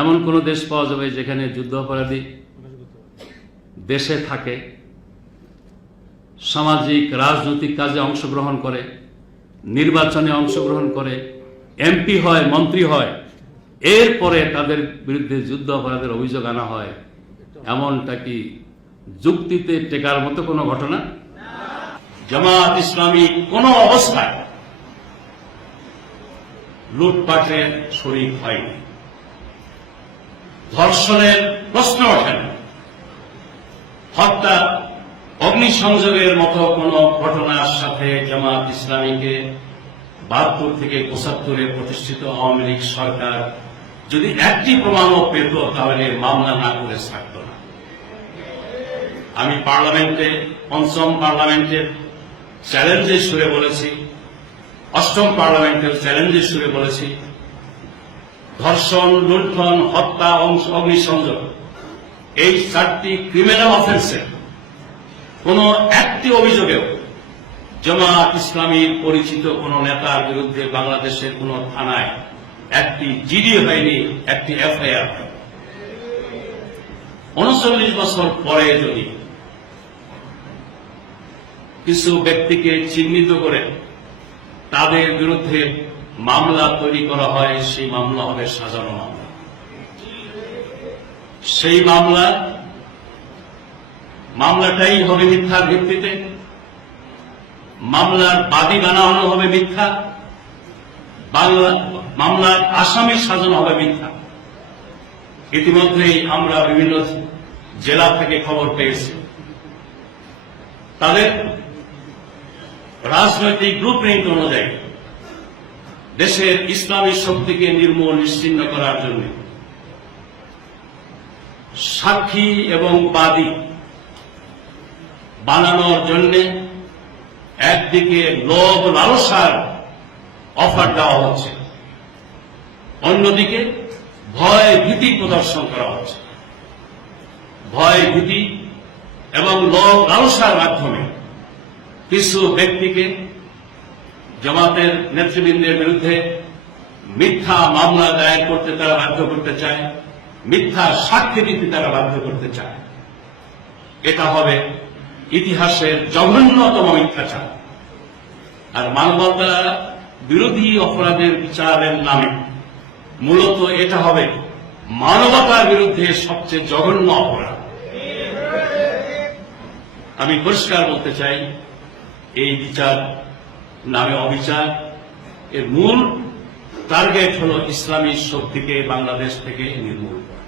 এমন কোন দেশ পাওয়া যাবে যেখানে যুদ্ধ অপরাধী দেশে থাকে, সামাজিক, রাজনৈতিক কাজে অংশগ্রহণ করে, নির্বাচনে অংশগ্রহণ করে এমপি হয়, মন্ত্রী হয়, এরপরে তাদের বিরুদ্ধে যুদ্ধ অপরাধের অভিযোগ আনা হয়। এমনটা কি যুক্তিতে টেকার মতো কোনো ঘটনা? জামাত ইসলামী কোন অবস্থায় লুটপাটের শরিক হয়নি। ধর্ষণের প্রশ্ন ওঠে না। হত্যা অগ্নিসংযোগের মতো কোন ঘটনার সাথে জামাত ইসলামীকে বাহাত্তর থেকে পঁচাত্তরে প্রতিষ্ঠিত আওয়ামী লীগ সরকার যদি একটি প্রমাণও পেত, তাহলে মামলা না করে থাকত না। আমি পার্লামেন্টে, পঞ্চম পার্লামেন্টের চ্যালেঞ্জের সুরে বলেছি, অষ্টম পার্লামেন্টের চ্যালেঞ্জের সুরে বলেছি ধর্ষণ, লুণ্ঠন, হত্যা, অংশ- অগ্নিসংযোগ। এই চারটি ক্রিমিনাল অফেন্সের কোন একটি অভিযোগেও জামাত ইসলামীর পরিচিত কোন নেতার বিরুদ্ধে বাংলাদেশের কোন থানায় একটি জিডি হয়নি, একটি এফআইআর উনচল্লিশ বছর পরে যদি কিছু ব্যক্তিকে চিহ্নিত করে তাদের বিরুদ্ধে মামলা তৈরি করা হয়, সেই মামলা হবে সাজানো মামলা। সেই মামলা, মামলাটাই হবে মিথ্যার ভিত্তিতে। মামলার বাদী বানানো হবে মিথ্যা। মামলার আসামি সাজানো হবে মিথ্যা। ইতিমধ্যেই আমরা বিভিন্ন জেলা থেকে খবর পেয়েছি। তাদের রাজনৈতিক ব্লুপ্রিন্ট অনুযায়ী দেশের ইসলামী শক্তিকে নির্মূল নিশ্চিন্ন করার জন্য সাক্ষী এবং বাদী বানানোর জন্য একদিকে লোভ লালসার অফার দেওয়া হচ্ছে, অন্যদিকে ভয় ভীতি প্রদর্শন করা হচ্ছে। ভয় ভীতি এবং লোভ লালসার মাধ্যমে কিছু ব্যক্তিকে জামাতের নেতৃবৃন্দের বিরুদ্ধে মিথ্যা মামলা দায়ের করতে তারা বাধ্য করতে চায়, মিথ্যা সাক্ষী দিতে তারা বাধ্য করতে চায়। এটা হবে ইতিহাসের জঘন্যতম মিথ্যাচার। আর মানবতা বিরোধী অপরাধের বিচারের নামে মূলত এটা হবে মানবতার বিরুদ্ধে সবচেয়ে জঘন্য অপরাধ। আমি পরিষ্কার বলতে চাই, এই বিচার নামে অবিচার। এর মূল টার্গেট হল ইসলামী শক্তিকে বাংলাদেশ থেকে নির্মূল করা।